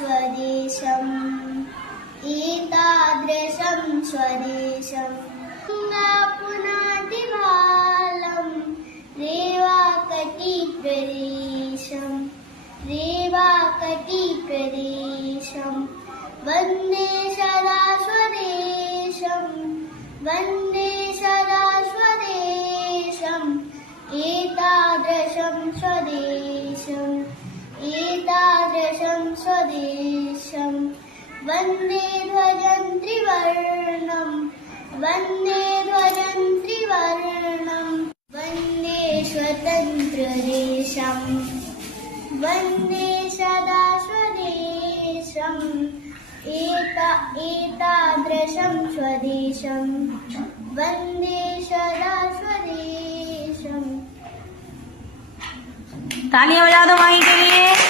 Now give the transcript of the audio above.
स्वदेशम् एतादृशं स्वदेशम् पुनादिबालम् रेवाकटिप्रदेशम् वन्दे सदा स्वदेशम् वन्दे सदा स्वदेशम् एतादृशं स्वदेशम् एतादृशं स्वदेशम् वन्दे ध्वजं त्रिवर्णम् वन्दे ध्वजं त्रिवर्णम् वन्दे स्वतन्त्रदेशम् वन्दे सदा स्वदेशम् एतादृशं स्वदेशम् वन्दे सदा स्वदेशम्। तालियां बजा दो माही के लिए।